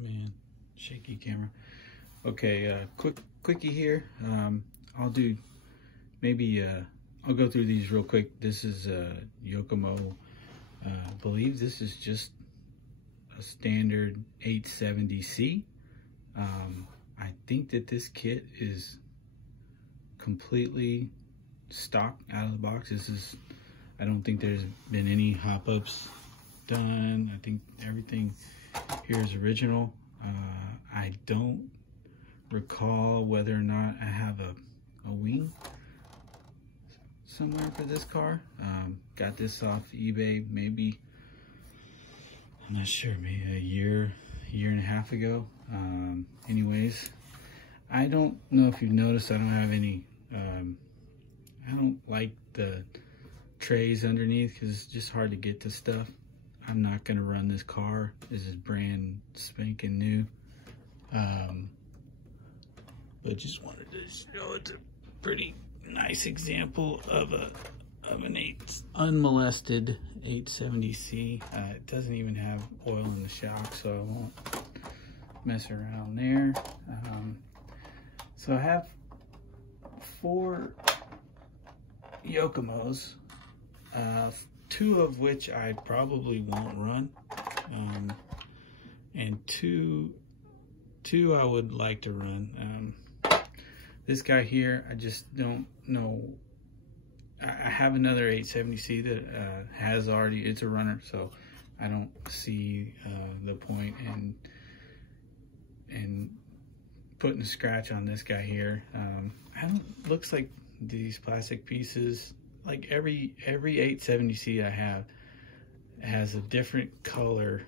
man, shaky camera. Okay, quickie here. I'll do maybe I'll go through these real quick. This is Yokomo. I believe this is just a standard 870C. I think that this kit is completely stock out of the box. I don't think there's been any hop-ups done. I think everything here is original. I don't recall whether or not I have a wing somewhere for this car. Got this off eBay maybe, I'm not sure, maybe a year and a half ago. Anyways, I don't know if you've noticed, I don't have any, I don't like the trays underneath because it's just hard to get to stuff. I'm not gonna run this car. This is brand spanking new. But just wanted to show it's a pretty nice example of an unmolested 870C. It doesn't even have oil in the shock, so I won't mess around there. So I have 4 Yokomos, 2 of which I probably won't run, and two I would like to run. This guy here, I just don't know. I have another 870C that has already, it's a runner, so I don't see the point in putting a scratch on this guy here. Looks like these plastic pieces, like every 870C I have has a different color.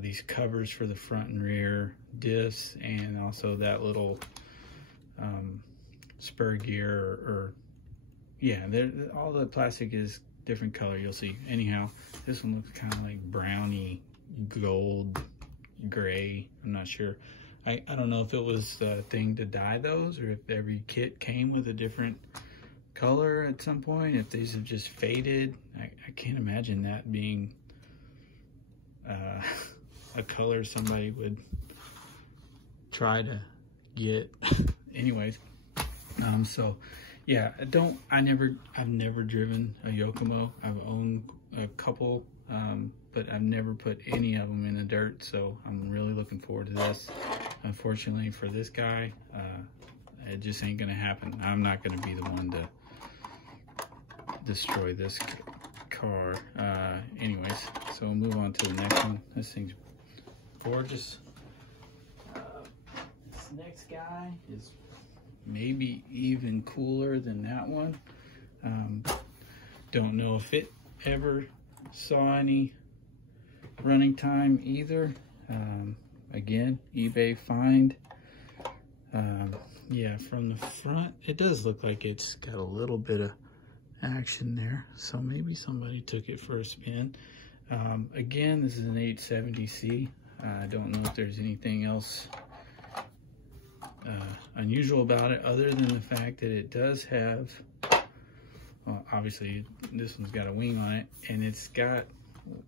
These covers for the front and rear diffs, and also that little spur gear, or yeah, all the plastic is different color, you'll see. Anyhow, this one looks kind of like browny gold gray. I'm not sure. I don't know if it was the thing to dye those, or if every kit came with a different color at some point, if these have just faded. I can't imagine that being a color somebody would try to get. Anyways, so yeah, I've never driven a Yokomo. I've owned a couple, but I've never put any of them in the dirt, so I'm really looking forward to this. Unfortunately for this guy, it just ain't gonna happen. I'm not gonna be the one to destroy this car. Anyways, so we'll move on to the next one. This thing's gorgeous. This next guy is maybe even cooler than that one. Don't know if it ever saw any running time either. Again, eBay find. Yeah, from the front, it does look like it's got a little bit of action there, so maybe somebody took it for a spin. Again, this is an 870C. I don't know if there's anything else unusual about it, other than the fact that it does have, well, obviously this one's got a wing on it, and it's got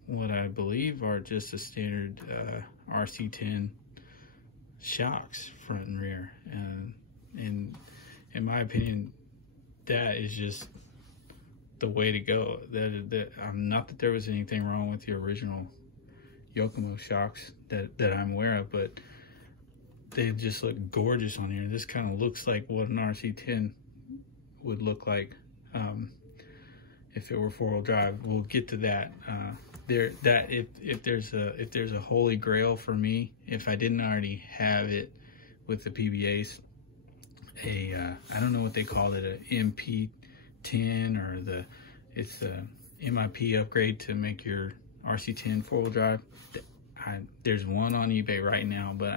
what I believe are just a standard RC10 shocks, front and rear. And in my opinion, that is just the way to go. Not that there was anything wrong with the original Yokomo shocks that I'm aware of, but they just look gorgeous on here. This kind of looks like what an RC10 would look like if it were 4-wheel drive. We'll get to that. If there's a holy grail for me, if I didn't already have it with the PBAs, I don't know what they call it, a MP10, or it's a MIP upgrade to make your RC10 4-wheel drive. There's one on eBay right now, but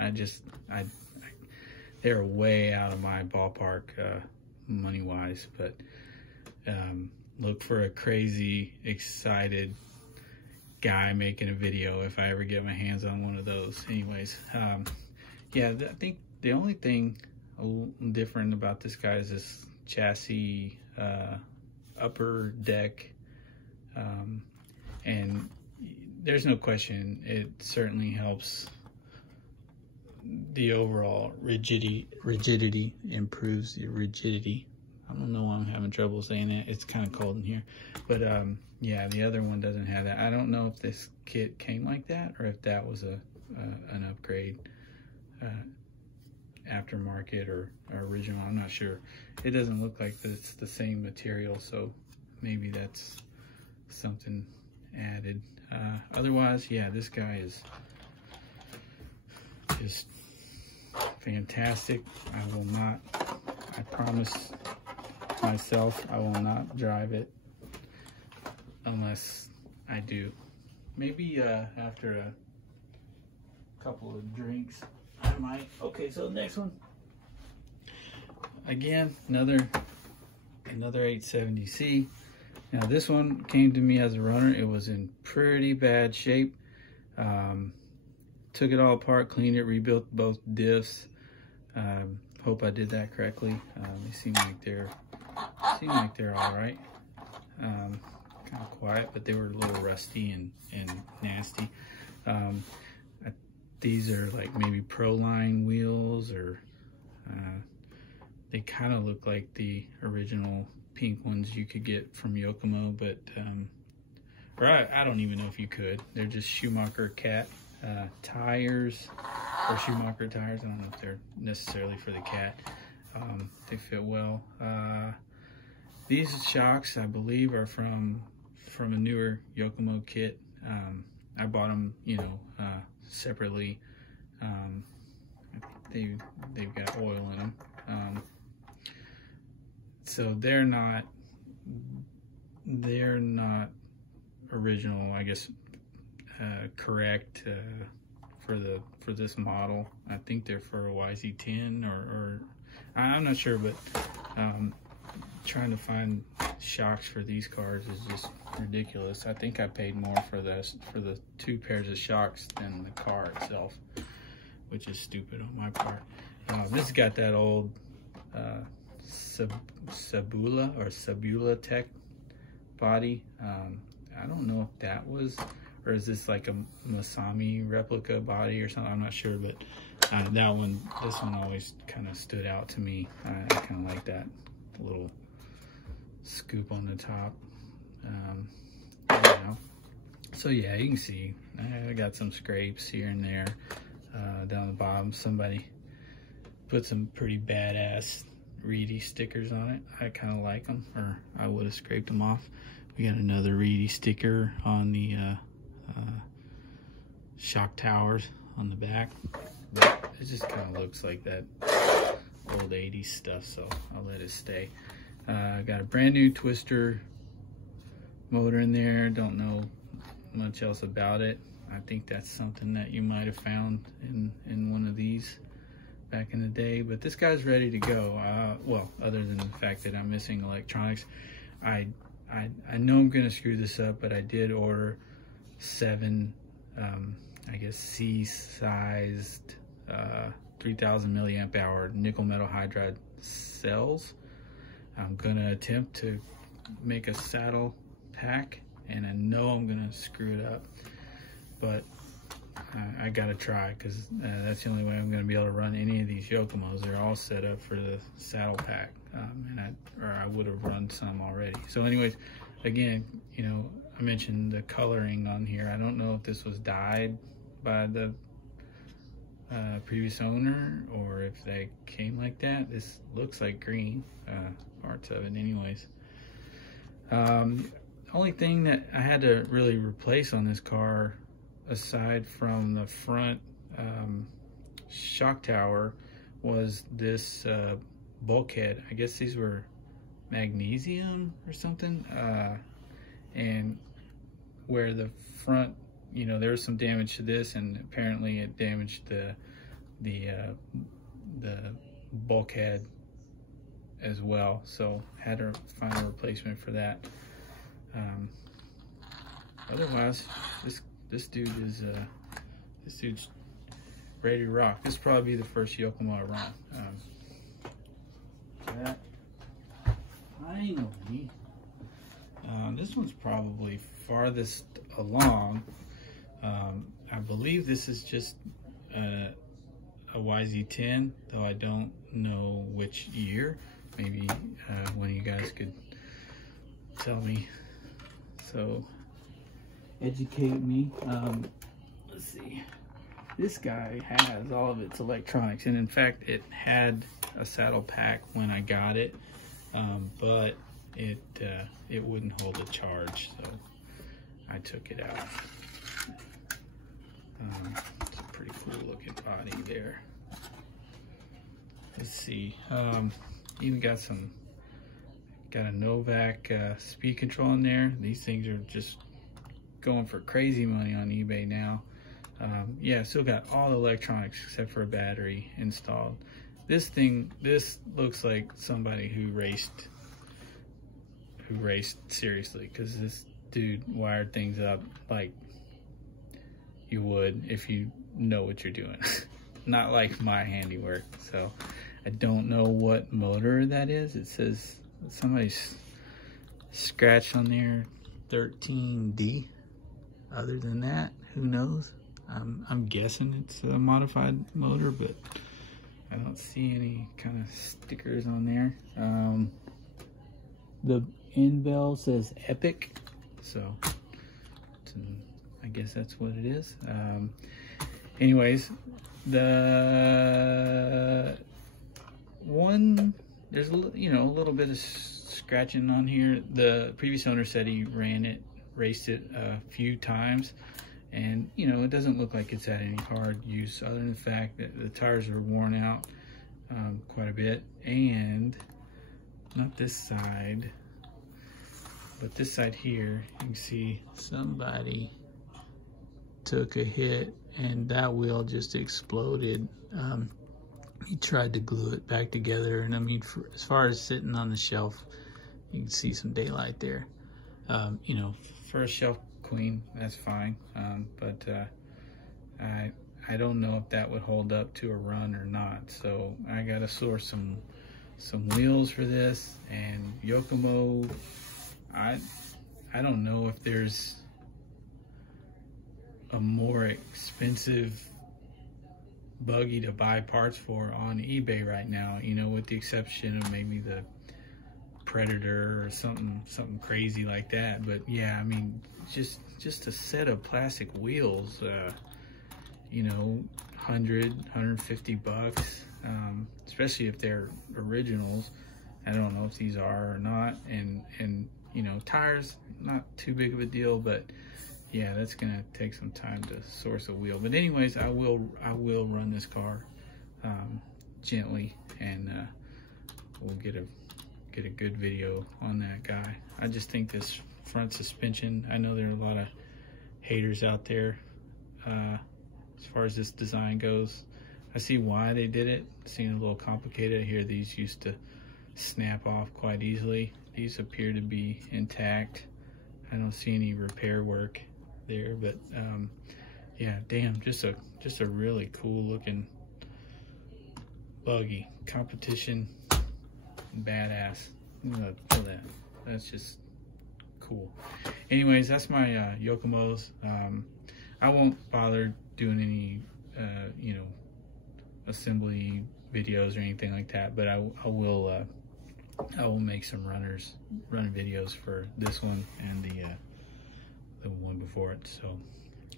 they're way out of my ballpark money wise. But look for a crazy excited guy making a video if I ever get my hands on one of those. Anyways, yeah, I think the only thing a little different about this guy is this chassis upper deck, and there's no question it certainly helps the overall rigidity, improves the rigidity. I don't know why I'm having trouble saying that. It's kind of cold in here. But yeah, the other one doesn't have that. I don't know if this kit came like that or if that was an upgrade, aftermarket or original. I'm not sure. It doesn't look like it's the same material, so maybe that's something added. Otherwise, yeah, this guy is just fantastic. I promise myself I will not drive it unless I do. Maybe after a couple of drinks I might. Okay, so the next one, again, another 870C. Now this one came to me as a runner. It was in pretty bad shape. Took it all apart, cleaned it, rebuilt both diffs. Hope I did that correctly. They seem like they're all right. Kind of quiet, but they were a little rusty and nasty. These are like maybe Proline wheels, or they kind of look like the original pink ones you could get from Yokomo, but or I don't even know if you could. They're just Schumacher cat tires, or Schumacher tires. I don't know if they're necessarily for the cat. They fit well. These shocks, I believe, are from a newer Yokomo kit. I bought them, you know, separately. They've got oil in them. So they're not original, I guess, correct for this model. I think they're for a YZ10 or I'm not sure, but trying to find shocks for these cars is just ridiculous. I think I paid more for the 2 pairs of shocks than the car itself, which is stupid on my part. This has got that old Sabula Tech body. I don't know if that was, or is this like a Masami replica body or something? I'm not sure, but this one always kind of stood out to me. I kind of like that little scoop on the top. You know. So yeah, you can see I got some scrapes here and there down the bottom. Somebody put some pretty badass Reedy stickers on it. I kind of like them, or I would have scraped them off. We got another Reedy sticker on the shock towers on the back. But it just kind of looks like that old 80s stuff, so I'll let it stay. Got a brand new twister motor in there. Don't know much else about it. I think that's something that you might have found in one of these back in the day, but this guy's ready to go. Well, other than the fact that I'm missing electronics. I know I'm gonna screw this up, but I did order 7 I guess C-sized 3000 milliamp hour nickel metal hydride cells. I'm gonna attempt to make a saddle pack, and I know I'm gonna screw it up, but I gotta try, because that's the only way I'm gonna be able to run any of these Yokomos. They're all set up for the saddle pack, and I would have run some already. So anyways, again, you know, I mentioned the coloring on here. I don't know if this was dyed by the previous owner, or if they came like that. This looks like green, parts of it anyways. Only thing that I had to really replace on this car, aside from the front shock tower, was this bulkhead. I guess these were magnesium or something, and where the front, you know, there was some damage to this, and apparently it damaged the bulkhead as well, so had to find a replacement for that. Otherwise, this dude's ready to rock. This will probably be the first Yokomo I run. That finally, this one's probably farthest along. I believe this is just a YZ10, though I don't know which year. Maybe one of you guys could tell me. So educate me. Let's see. This guy has all of its electronics, and in fact, it had a saddle pack when I got it, but it wouldn't hold a charge, so I took it out. It's a pretty cool looking body there. Let's see. Even got a Novak speed control in there. These things are just going for crazy money on eBay now. Yeah, still got all the electronics except for a battery installed. This looks like somebody who raced seriously, because this dude wired things up like you would if you know what you're doing. Not like my handiwork. So I don't know what motor that is. It says somebody's scratched on there 13D. Other than that, who knows? I'm guessing it's a modified motor, but I don't see any kind of stickers on there. The end bell says Epic, so I guess that's what it is. Anyways, there's a little bit of scratching on here. The previous owner said he raced it a few times, and it doesn't look like it's had any hard use, other than the fact that the tires are worn out quite a bit. And not this side, but this side here, you can see somebody took a hit and that wheel just exploded. He tried to glue it back together, and I mean, as far as sitting on the shelf, you can see some daylight there. For a shelf queen, that's fine, but I don't know if that would hold up to a run or not. So I gotta source some wheels for this. And Yokomo, I don't know if there's a more expensive buggy to buy parts for on eBay right now, with the exception of maybe the Predator or something crazy like that. But yeah, I mean, just a set of plastic wheels, 150 bucks, especially if they're originals. I don't know if these are or not. And tires, not too big of a deal, but yeah, that's gonna take some time to source a wheel. But anyways, I will run this car gently, and we'll get a good video on that guy. I just think this front suspension, I know there are a lot of haters out there as far as this design goes. I see why they did it. It seemed a little complicated. I hear these used to snap off quite easily. These appear to be intact. I don't see any repair work there, but yeah, damn, just a really cool looking buggy. Competition badass. Look at that. That's just cool. Anyways, that's my Yokomos. I won't bother doing any assembly videos or anything like that, but I will make some running videos for this one and the one before it. So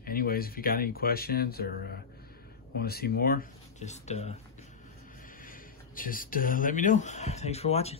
anyways, if you got any questions or want to see more, just let me know. Thanks for watching.